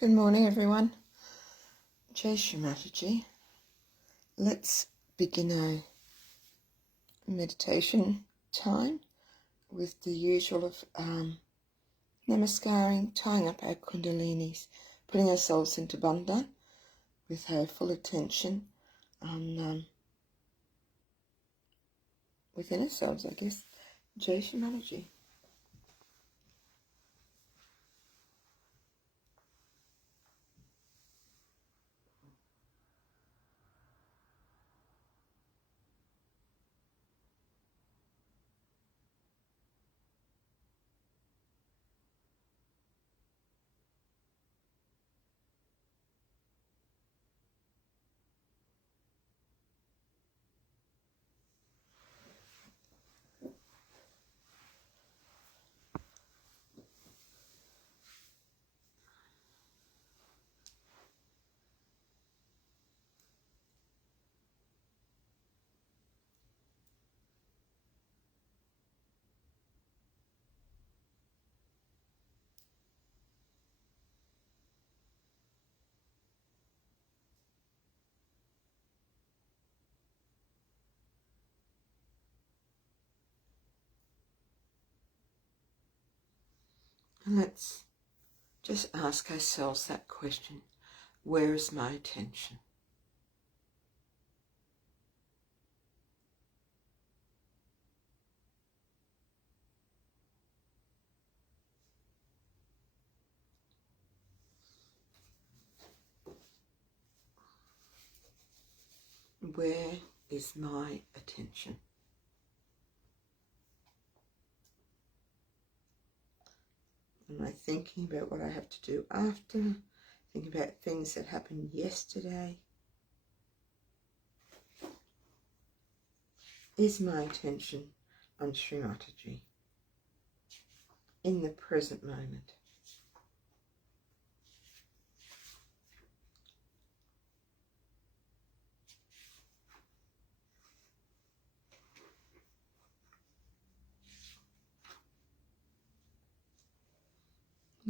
Good morning, everyone. Shri Mataji. Let's begin our meditation time with the usual of namaskaring, tying up our kundalinis, putting ourselves into bandhan with our full attention on within ourselves, I guess. Shri Mataji. And let's just ask ourselves that question. Where is my attention? Where is my attention? Am I thinking about what I have to do after? Thinking about things that happened yesterday? is my attention on Shri Mataji in the present moment.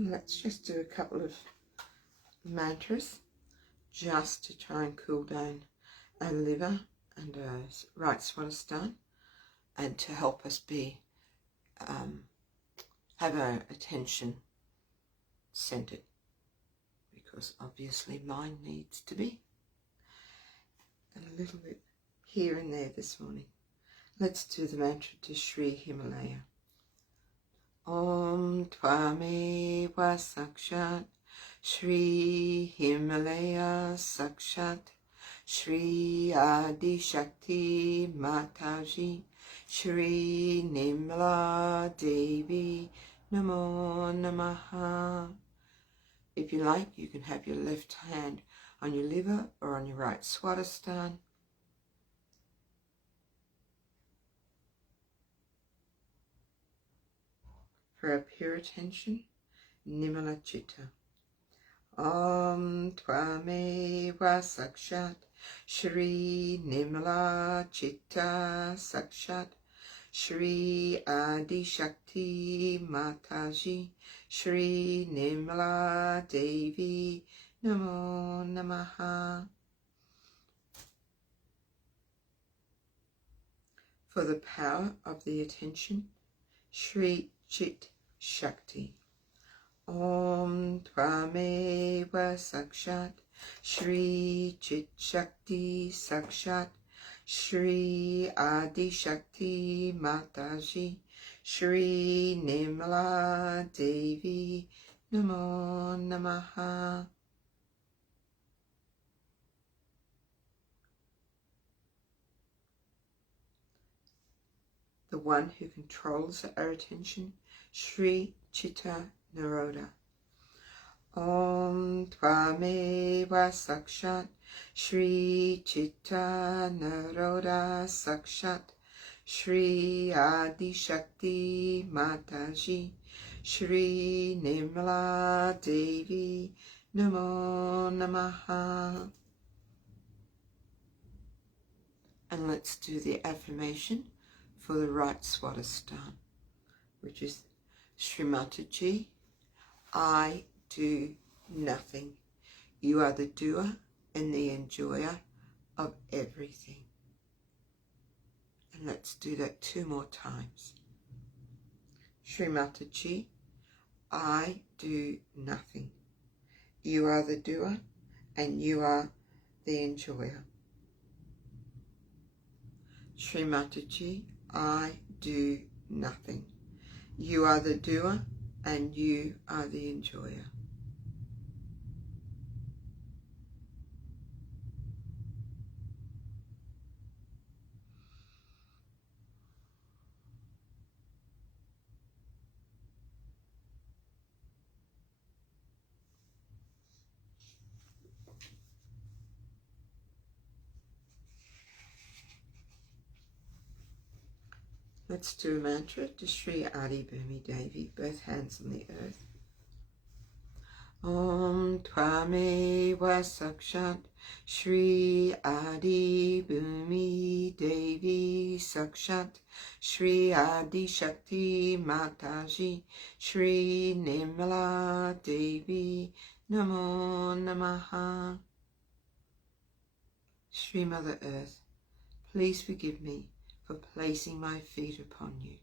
Let's just do a couple of mantras just to try and cool down our liver and our right swadhisthana, and to help us be have our attention centered, because obviously mine needs to be, and a little bit here and there this morning. Let's do the mantra to Shri Himalaya. Om Tvameva Sakshat Shri Himalaya Sakshat Shri Adi Shakti Mataji Shri Nimla Devi Namo Namaha. If you like, you can have your left hand on your liver or on your right swadhisthana. For our pure attention, Nimala Chitta. Om Tvameva Sakshat Shri Nimala Chitta Sakshat Shri Adi Shakti Mataji Shri Nimala Devi Namo Namaha. For the power of the attention, Shri Chit Shakti. Om Tvameva Sakshat Shri Chit Shakti Sakshat Shri Adi Shakti Mataji Shri Nimala Devi Namo Namaha. The one who controls our attention, Shri Chitta Naroda. Om Tvameva Sakshat Shri Chitta Naroda Sakshat Shri Adi Shakti Mataji Shri Nimala Devi Namo Namaha. And let's do the affirmation for the right swadhisthana, which is Shri Mataji, I do nothing. You are the doer and the enjoyer of everything. And let's do that 2 more times. Shri Mataji, I do nothing. You are the doer and you are the enjoyer. Shri Mataji, I do nothing. You are the doer and you are the enjoyer. Let's do a mantra to Shri Adi Bhumi Devi, both hands on the earth. Om Tvameva Sakshat Shri Adi Bhumi Devi Sakshat Shri Adi Shakti Mataji Shri Nimala Devi Namo Namaha. Shri Mother Earth, please forgive me for placing my feet upon you.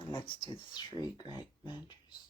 And let's do the 3 great mantras.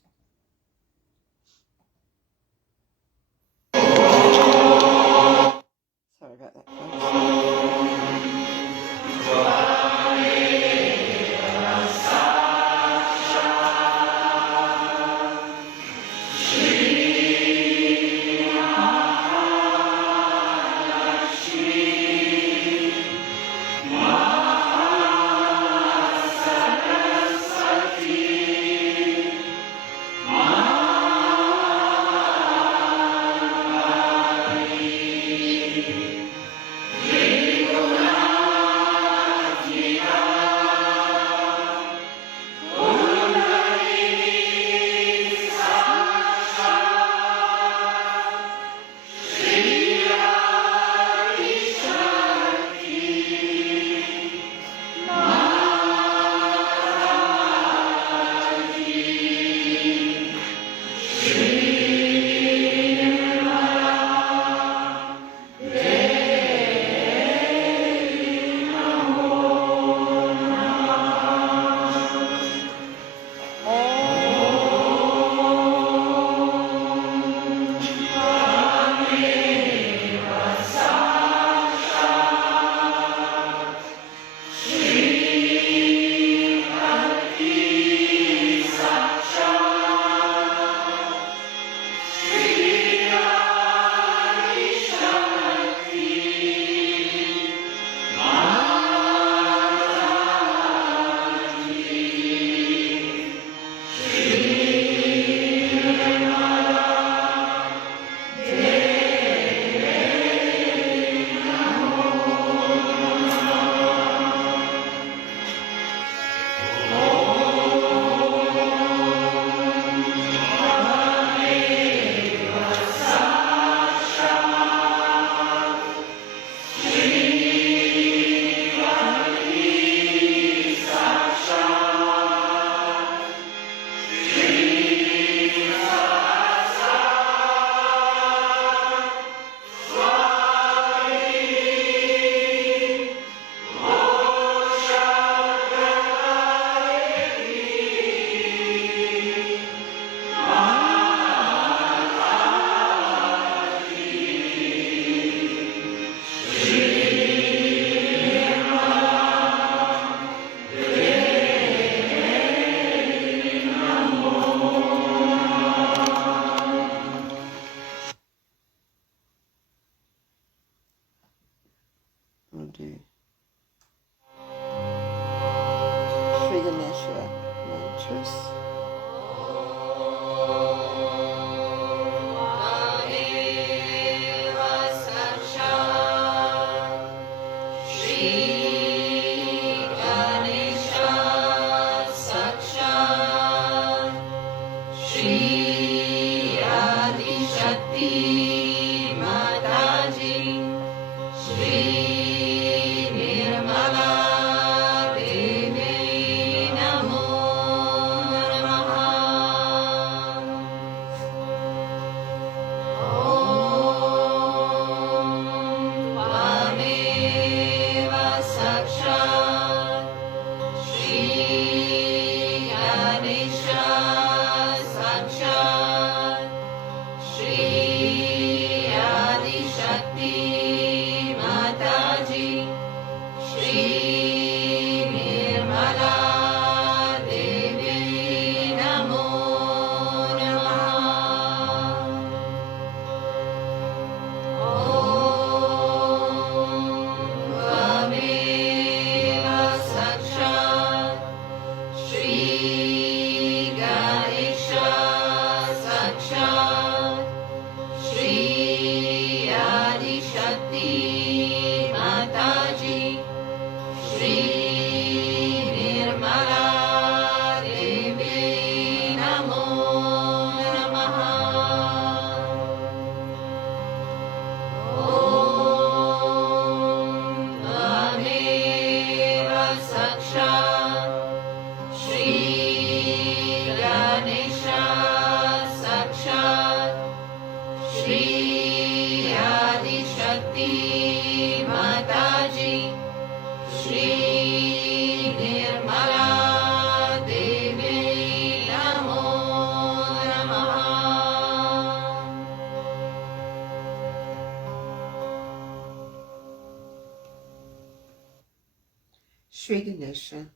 Shri Ganesha,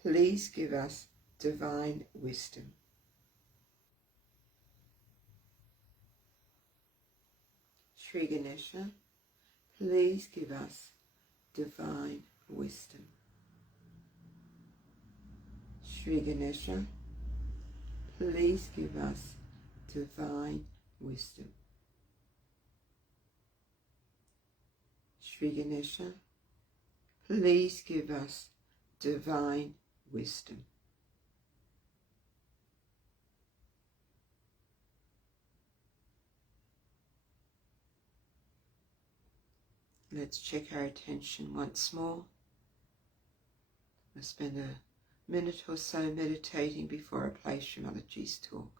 please give us divine wisdom. Shri Ganesha, please give us divine wisdom. Shri Ganesha, please give us divine wisdom. Shri Ganesha, please give us divine wisdom. Let's check our attention once more. I'll spend a minute or so meditating before I play Shri Mataji's talk.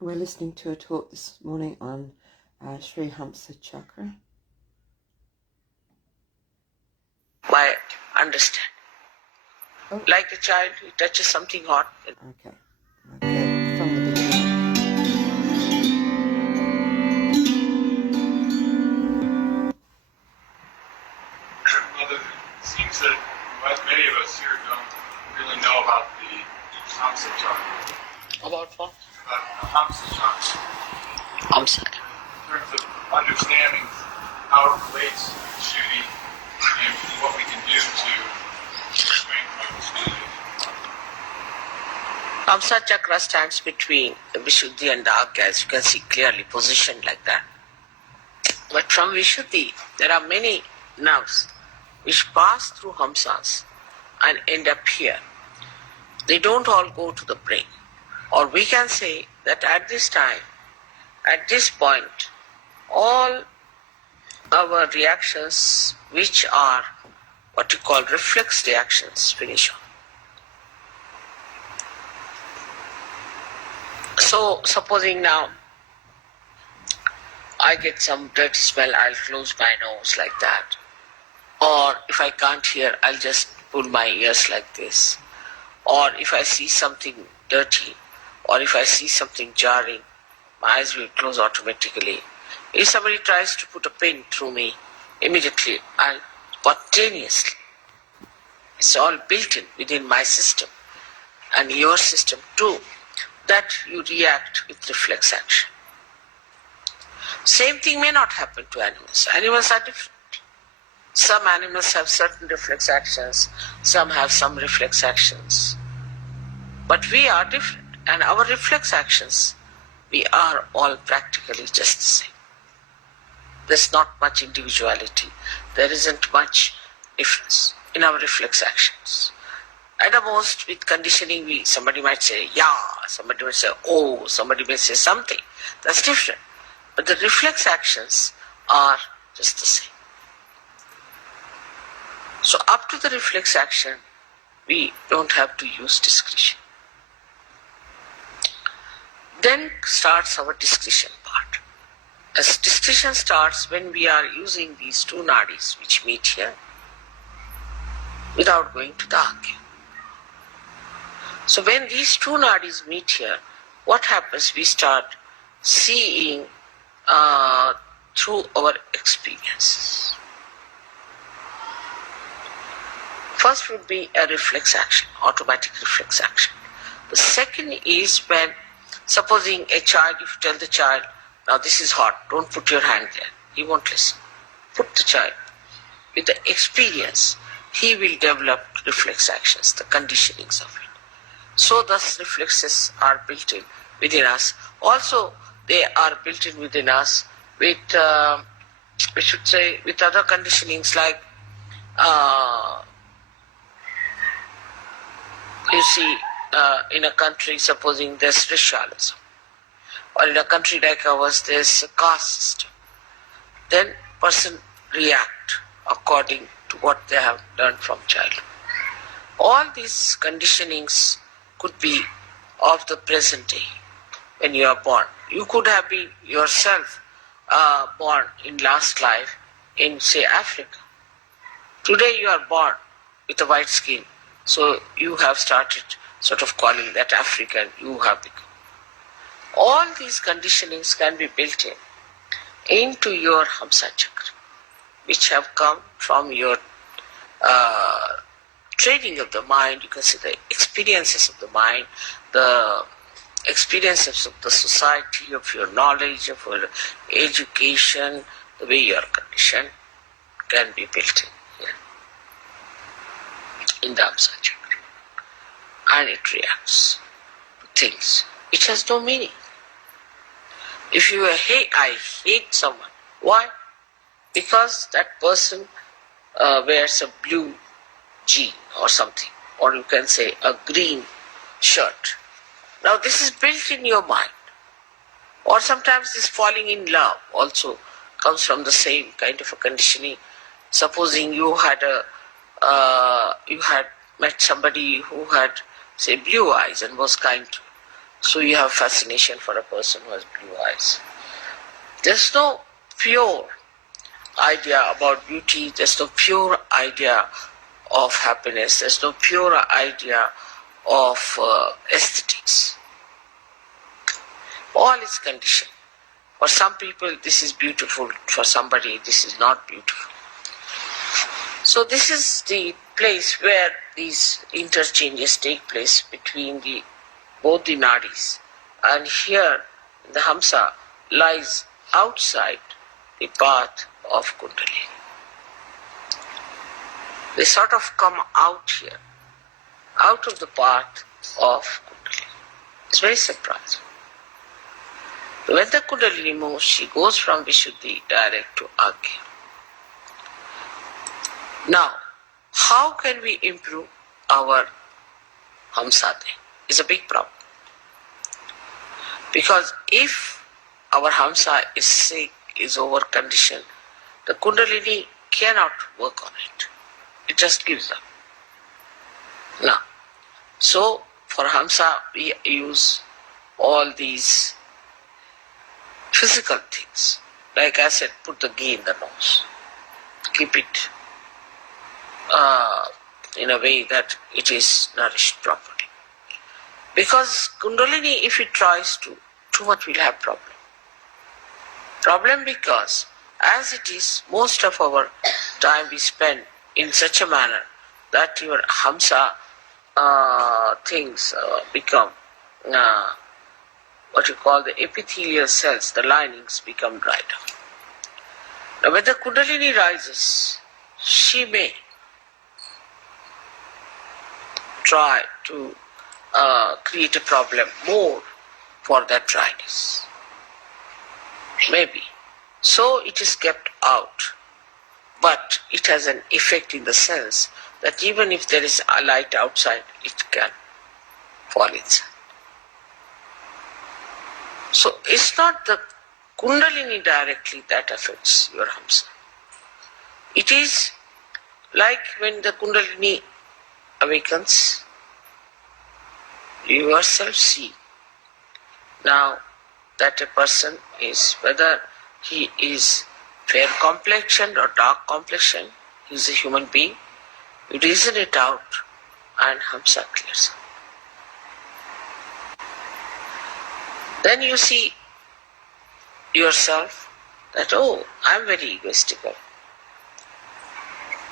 We're listening to a talk this morning on Shri Hamsa Chakra. Quiet, understand. Oh. Like a child who touches something hot. Okay, from the beginning. Well, it seems that many of us here don't really know about the Hamsa Chakra. About what? About the Hamsa Chakra. Hamsa. In terms of understanding how it relates to Shri and what we can do to strengthen our Shri. Hamsa Chakra stands between the Vishuddhi and the Agya, as you can see clearly, positioned like that. But from Vishuddhi, there are many nerves which pass through Hamsas and end up here. They don't all go to the brain. Or we can say that at this time, at this point, all our reactions, which are what you call reflex reactions, finish off. So, supposing now I get some dirty smell, I'll close my nose like that. Or if I can't hear, I'll just pull my ears like this. Or if I see something dirty, or if I see something jarring, my eyes will close automatically. If somebody tries to put a pin through me, immediately I'll spontaneously. It's all built in within my system and your system too, that you react with reflex action. Same thing may not happen to animals. Animals are different. Some animals have certain reflex actions, some have some reflex actions. But we are different, and our reflex actions, we are all practically just the same. There's not much individuality. There isn't much difference in our reflex actions. At the most, with conditioning, somebody might say, yeah, somebody may say, oh, somebody may say something. That's different. But the reflex actions are just the same. So up to the reflex action, we don't have to use discretion. Then starts our discretion part. As discretion starts when we are using these two nadis which meet here without going to the Agya. So when these two nadis meet here, what happens? We start seeing through our experiences. First would be a reflex action, automatic reflex action. The second is when, supposing a child, if you tell the child, now this is hot, don't put your hand there, he won't listen. Put the child. With the experience, he will develop reflex actions, the conditionings of it. So thus reflexes are built in within us. Also, they are built in within us with, we should say, with other conditionings like, you see, in a country, supposing there's racialism, or in a country like ours, there's a caste system, then person react according to what they have learned from childhood. All these conditionings could be of the present day when you are born. You could have been yourself born in last life in, say, Africa. Today you are born with a white skin, so you have started sort of calling that African, you have become. All these conditionings can be built into your Hamsa Chakra, which have come from your training of the mind. You can see the experiences of the mind, the experiences of the society, of your knowledge, of your education, the way you are conditioned can be built in here, in the Hamsa Chakra. And it reacts to things which has no meaning. If you hate, I hate someone. Why? Because that person wears a blue jean or something, or you can say a green shirt. Now this is built in your mind. Or sometimes this falling in love also comes from the same kind of a conditioning. Supposing you had met somebody who had, say, blue eyes and was kind to you. So you have fascination for a person who has blue eyes. There's no pure idea about beauty. There's no pure idea of happiness. There's no pure idea of aesthetics. All is conditioned. For some people this is beautiful, for somebody this is not beautiful. So this is the place where these interchanges take place between both the nadis. And here the Hamsa lies outside the path of Kundalini. They sort of come out here, out of the path of Kundalini. It's very surprising. When the Kundalini moves, she goes from Vishuddhi direct to Agya. Now, how can we improve our Hamsa? It's a big problem. Because if our Hamsa is sick, is over-conditioned, the Kundalini cannot work on it. It just gives up. Now, so for Hamsa, we use all these physical things. Like I said, put the ghee in the nose. Keep it in a way that it is nourished properly. Because Kundalini, if it tries to, too much will have problem. Problem because, as it is, most of our time we spend in such a manner that your Hamsa things become what you call the epithelial cells, the linings become dried up. Now when the Kundalini rises, she may try to create a problem more for that dryness. Maybe. So it is kept out. But it has an effect in the sense that even if there is a light outside, it can fall inside. So it's not the Kundalini directly that affects your Hamsa. It is like when the Kundalini awakens, you yourself see now that a person is, whether he is fair complexioned or dark complexioned, he is a human being, you reason it out and Hamsa clears up. Then you see yourself that, oh, I am very egoistical.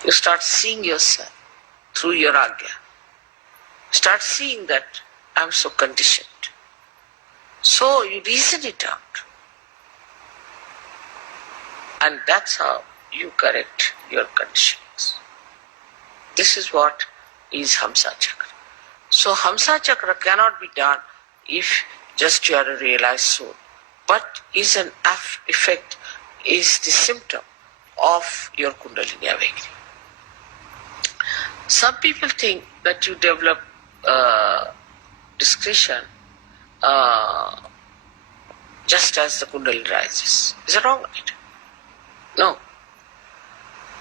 You start seeing yourself through your Agya. Start seeing that I am so conditioned. So you reason it out. And that's how you correct your conditions. This is what is Hamsa Chakra. So Hamsa Chakra cannot be done if just you are a realized soul. But is an effect, is the symptom of your Kundalini awakening. Some people think that you develop discretion just as the Kundalini rises. Is it wrong? No.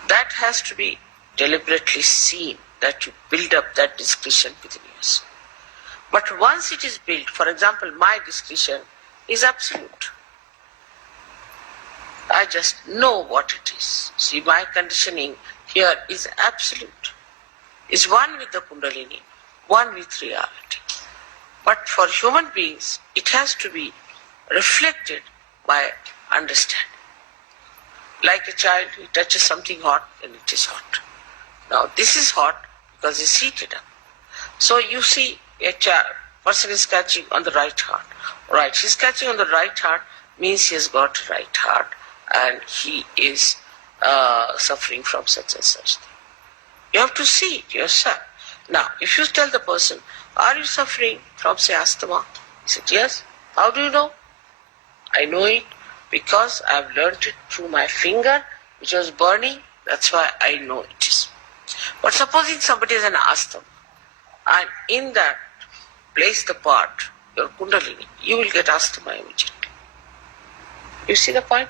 That has to be deliberately seen, that you build up that discretion within yourself. But once it is built, for example, my discretion is absolute. I just know what it is. See, my conditioning here is absolute. Is one with the Kundalini, one with reality. But for human beings, it has to be reflected by understanding. Like a child, he touches something hot and it is hot. Now this is hot because it's heated up. So you see a person is catching on the right heart. Right, he's catching on the right heart means he has got right heart and he is suffering from such and such thing. You have to see it yourself. Now, if you tell the person, are you suffering from, say, asthma? He said, yes. How do you know? I know it because I have learnt it through my finger, which was burning. That's why I know it is. But supposing somebody has an asthma, and in that place the part, your Kundalini, you will get asthma immediately. You see the point?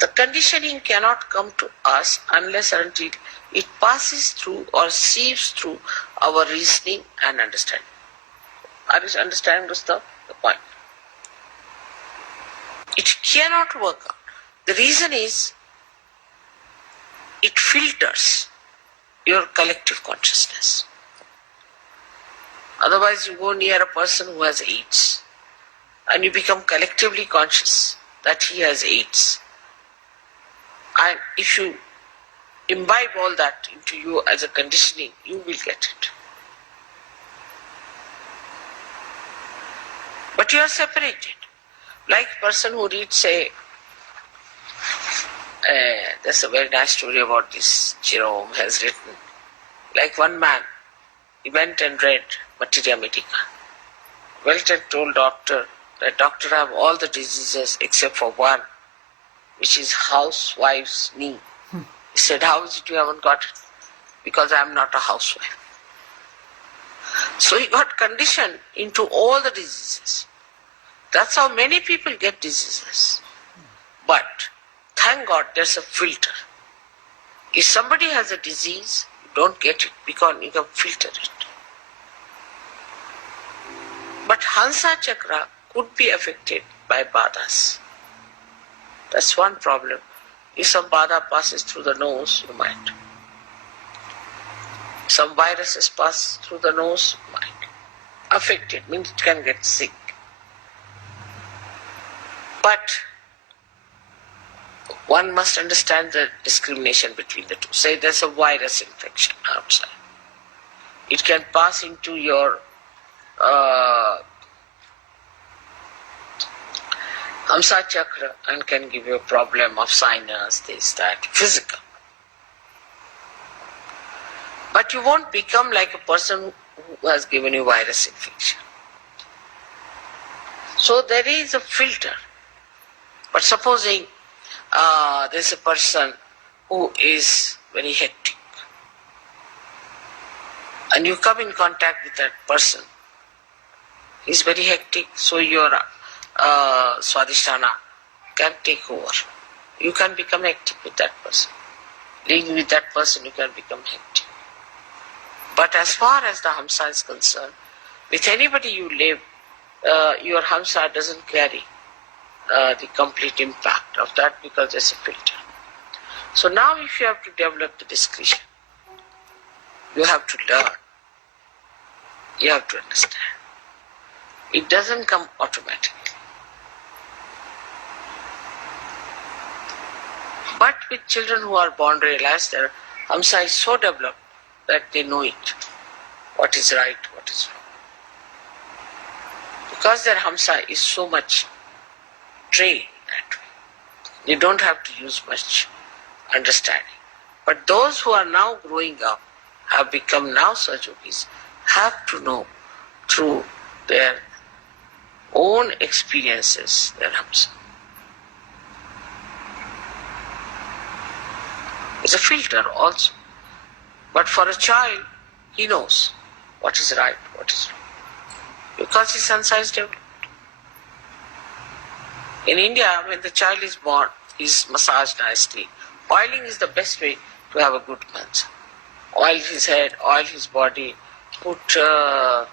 The conditioning cannot come to us unless and until it passes through or sieves through our reasoning and understanding. Are you understanding the point? It cannot work out. The reason is it filters your collective consciousness. Otherwise you go near a person who has AIDS and you become collectively conscious that he has AIDS. And if you imbibe all that into you as a conditioning, you will get it. But you are separated. Like a person who reads, say, there's a very nice story about this, Jerome has written. Like one man, he went and read Materia Medica. Went and told doctor that doctor, I have all the diseases except for one, which is housewife's knee. He said, how is it you haven't got it? Because I am not a housewife. So he got conditioned into all the diseases. That's how many people get diseases. But thank God there's a filter. If somebody has a disease, you don't get it because you can filter it. But Hamsa Chakra could be affected by badas. That's one problem. If some bada passes through the nose, you might. Some viruses pass through the nose, you might. Affected means it can get sick. But one must understand the discrimination between the two. Say there's a virus infection outside. It can pass into your Hamsa Chakra and can give you a problem of sinus, this, that, physical. But you won't become like a person who has given you virus infection. So there is a filter. But supposing there's a person who is very hectic and you come in contact with that person, is very hectic, so your Swadhisthana can take over. You can become hectic with that person. Living with that person, you can become hectic. But as far as the Hamsa is concerned, with anybody you live, your Hamsa doesn't carry the complete impact of that because there's a filter. So now if you have to develop the discretion, you have to learn. You have to understand. It doesn't come automatically. But with children who are born realized, their Hamsa is so developed that they know it. What is right, what is wrong. Because their Hamsa is so much trained that way. They don't have to use much understanding. But those who are now growing up, have become now Sahajogis, have to know through their own experiences their Hamsa. It's a filter also. But for a child, he knows what is right, what is wrong. Because his Hamsa is developed. In India, when the child is born, he is massaged nicely. Oiling is the best way to have a good Hamsa. Oil his head, oil his body, put some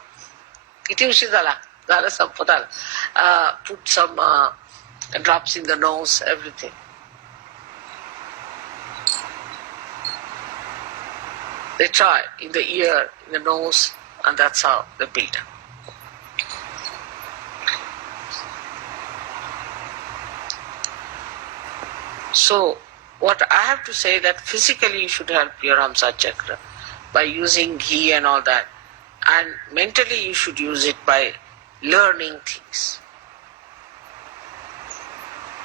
drops in the nose, everything. They try in the ear, in the nose, and that's how they build up. So, what I have to say that physically you should help your Hamsa chakra by using ghee and all that. And mentally you should use it by learning things.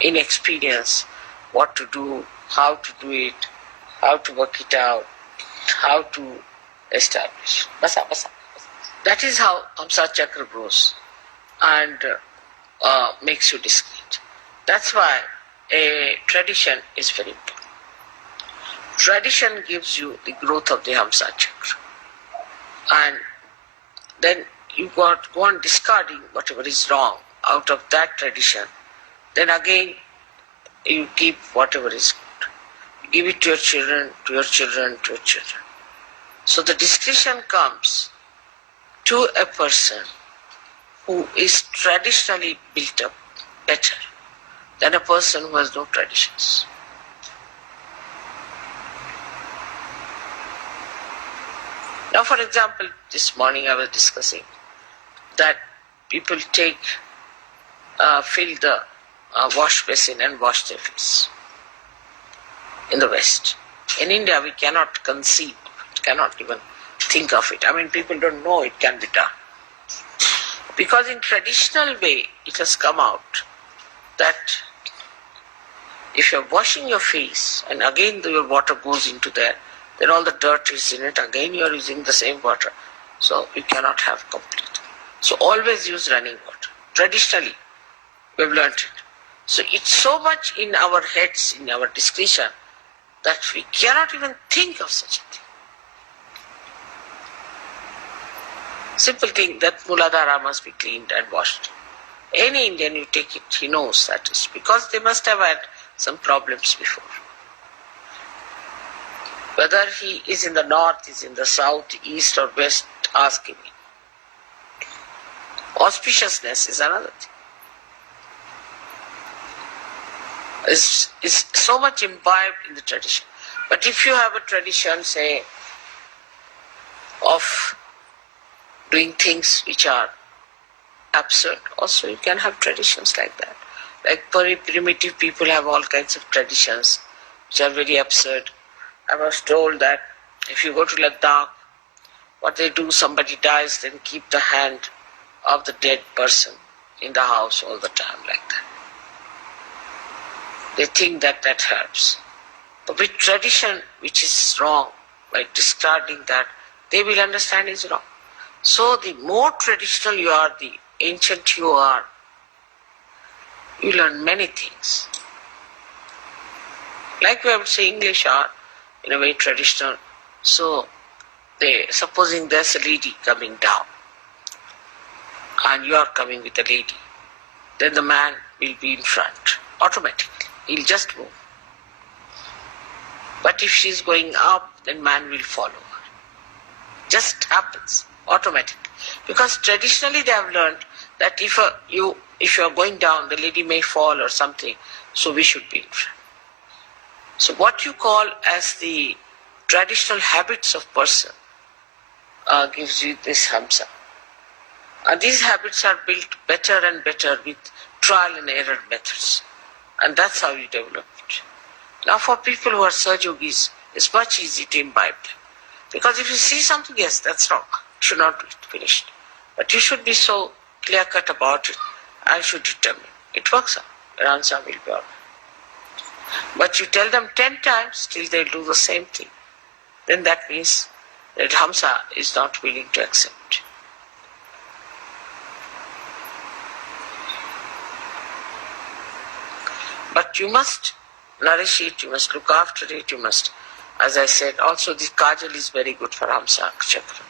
In experience, what to do, how to do it, how to work it out, how to establish. That is how Hamsa chakra grows and makes you discreet. That's why a tradition is very important. Tradition gives you the growth of the Hamsa chakra. And then you go on discarding whatever is wrong out of that tradition. Then again, you keep whatever is good. You give it to your children, to your children, to your children. So the discretion comes to a person who is traditionally built up better than a person who has no traditions. Now, for example, this morning I was discussing that people fill the wash basin and wash their face in the West. In India, we cannot conceive of it, cannot even think of it. I mean, people don't know it can be done. Because in traditional way, it has come out that if you're washing your face and again your water goes into there, then all the dirt is in it, again you are using the same water. So you cannot have complete. So always use running water. Traditionally, we've learned it. So it's so much in our heads, in our discretion, that we cannot even think of such a thing. Simple thing that Muladhara must be cleaned and washed. Any Indian you take it, he knows that is because they must have had some problems before. Whether he is in the north, is in the south, east or west, ask him. Auspiciousness is another thing. Is so much imbibed in the tradition. But if you have a tradition, say, of doing things which are absurd, also you can have traditions like that. Like very primitive people have all kinds of traditions which are very absurd. I was told that if you go to Ladakh, what they do, somebody dies, then keep the hand of the dead person in the house all the time like that. They think that that helps. But with tradition, which is wrong, by discarding that, they will understand is wrong. So the more traditional you are, the ancient you are, you learn many things. Like we would say, English are in a way traditional. So supposing there's a lady coming down and you are coming with a lady, then the man will be in front automatically. He'll just move. But if she's going up, then man will follow her. Just happens automatically. Because traditionally they have learned that if you are going down, the lady may fall or something, so we should be in front. So what you call as the traditional habits of person gives you this Hamsa. And these habits are built better and better with trial and error methods. And that's how you develop it. Now for people who are Sahaja Yogis, it's much easier to imbibe them. Because if you see something, yes, that's wrong. You should not be finished. But you should be so clear-cut about it. I should determine. It works out. Your answer will be all right. But you tell them 10 times, still they do the same thing. Then that means that Hamsa is not willing to accept. But you must nourish it, you must look after it, you must, as I said, also the kajal is very good for Hamsa Chakra.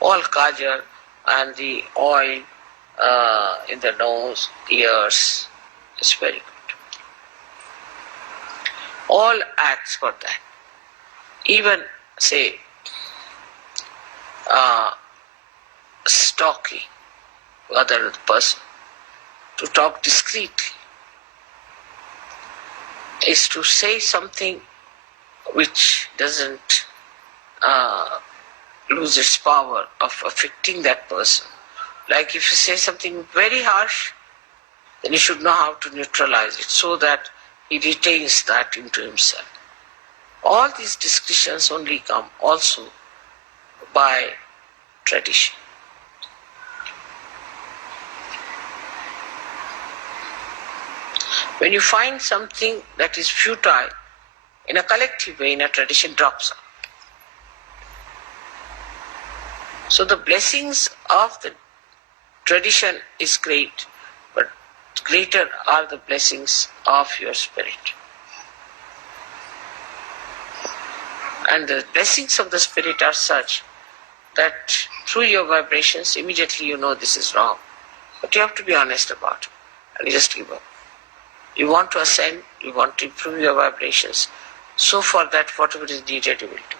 All kajal and the oil in the nose, ears is very good. All acts for that. Even, say, stalking other person, to talk discreetly, is to say something which doesn't lose its power of affecting that person. Like if you say something very harsh, then you should know how to neutralize it so that he retains that into himself. All these discussions only come also by tradition. When you find something that is futile, in a collective way, in a tradition, drops out. So the blessings of the tradition is great, but greater are the blessings of your spirit. And the blessings of the spirit are such that through your vibrations, immediately you know this is wrong. But you have to be honest about it, and you just give up. You want to ascend, you want to improve your vibrations. So for that, whatever is needed, you will do.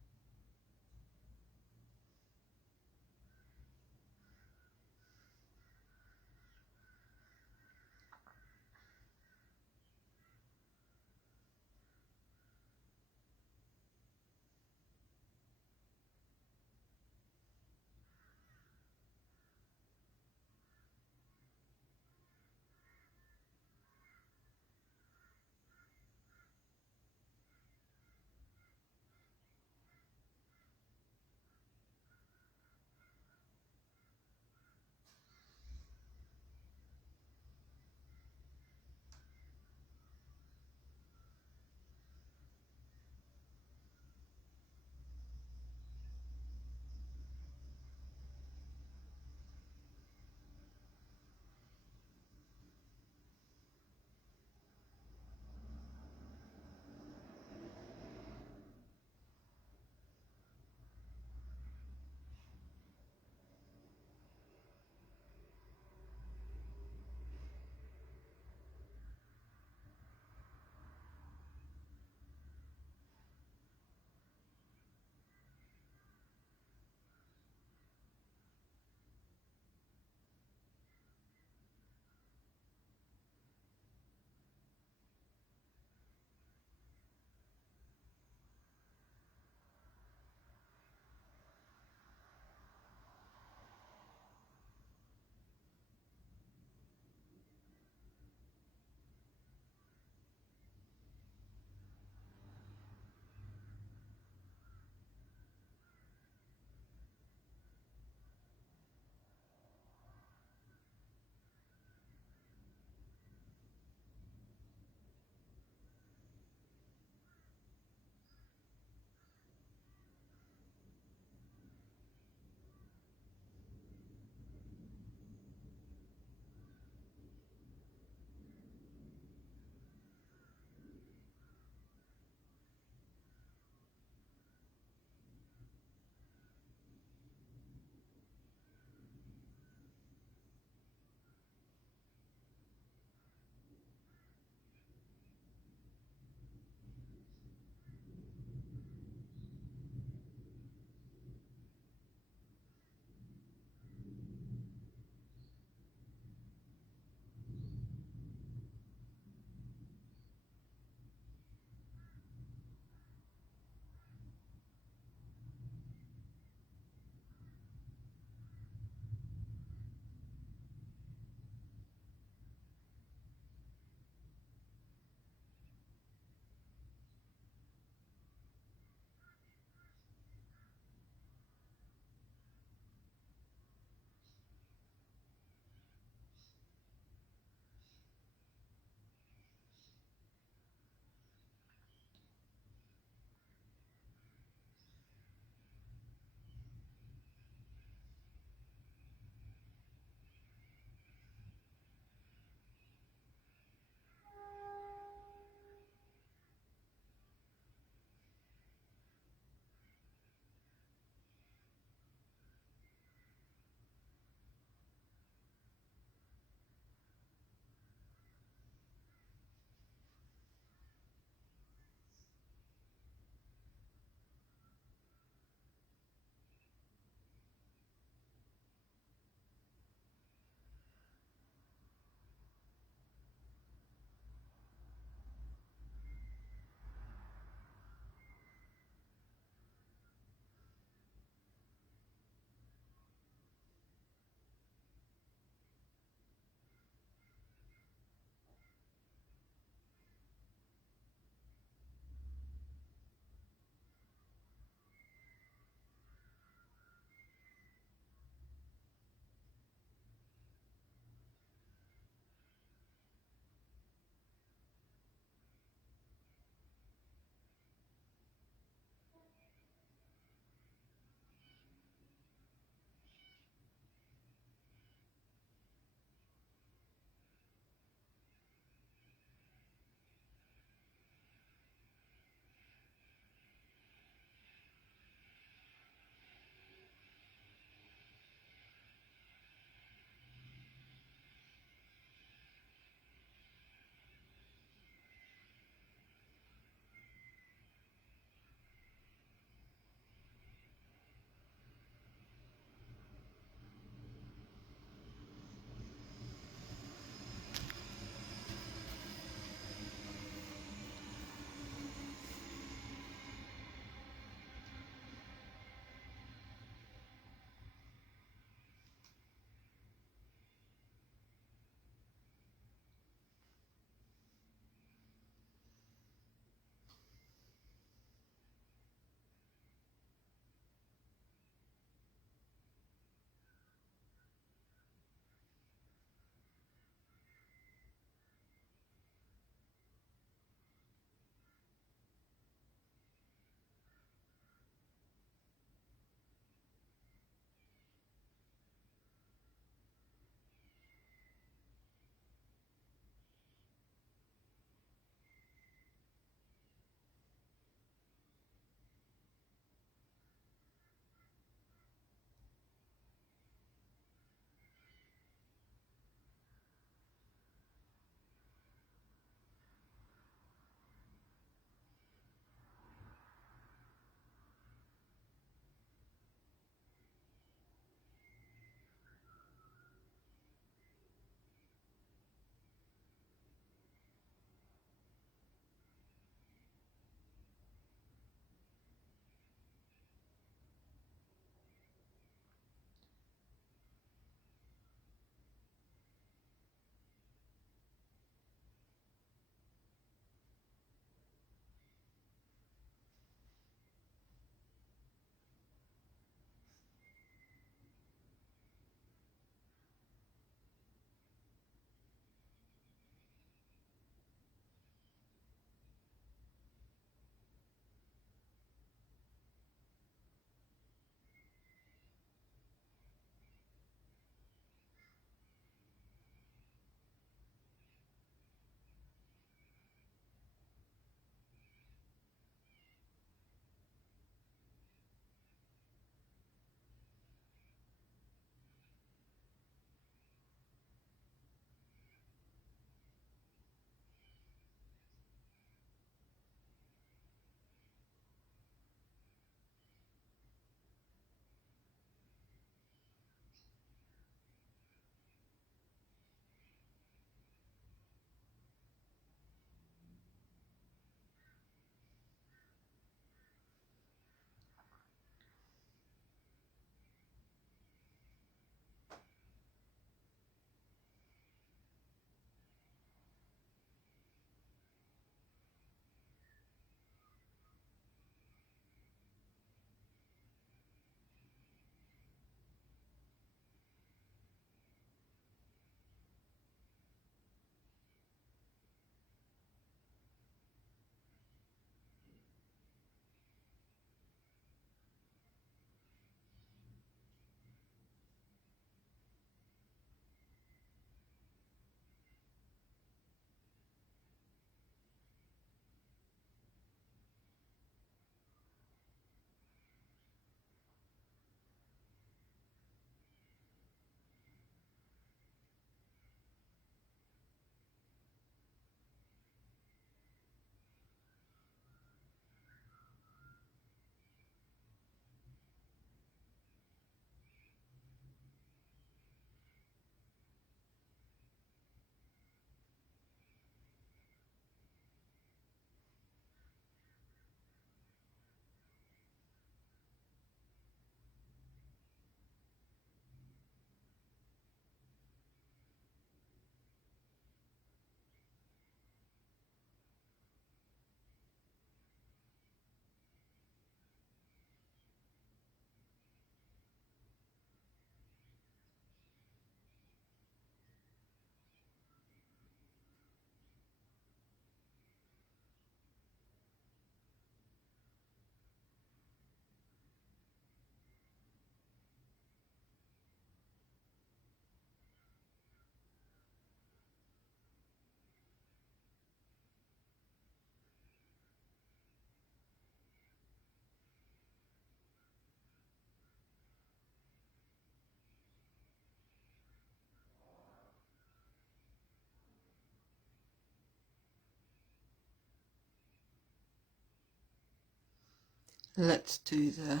Let's do the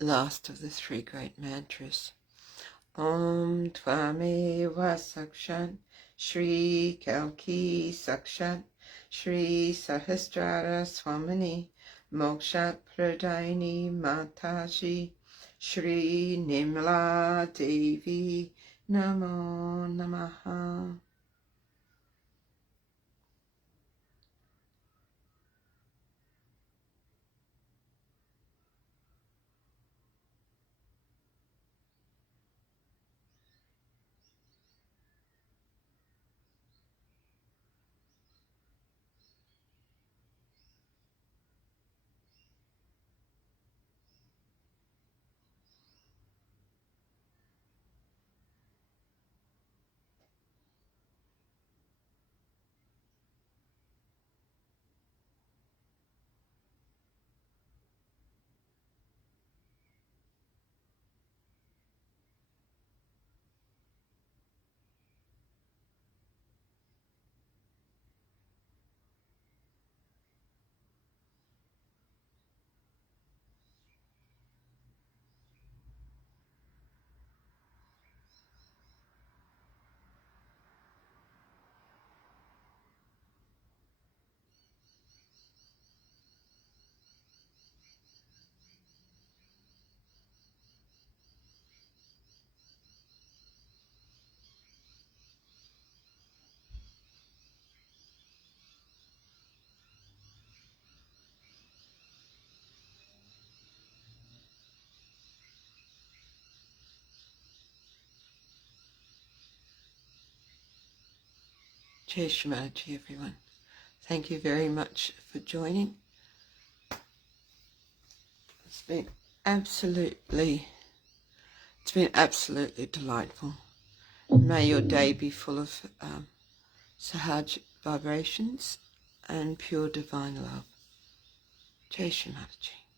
last of the 3 great mantras. Om Tvameva Sakshan Shri Kalki Sakshat Shri Sahasrara Swamini Mokshat Pradaini Mataji Shri Nimla Devi Namo Namaha. Shri Mataji, everyone. Thank you very much for joining. It's been absolutely delightful. May your day be full of Sahaja vibrations and pure divine love. Shri Mataji.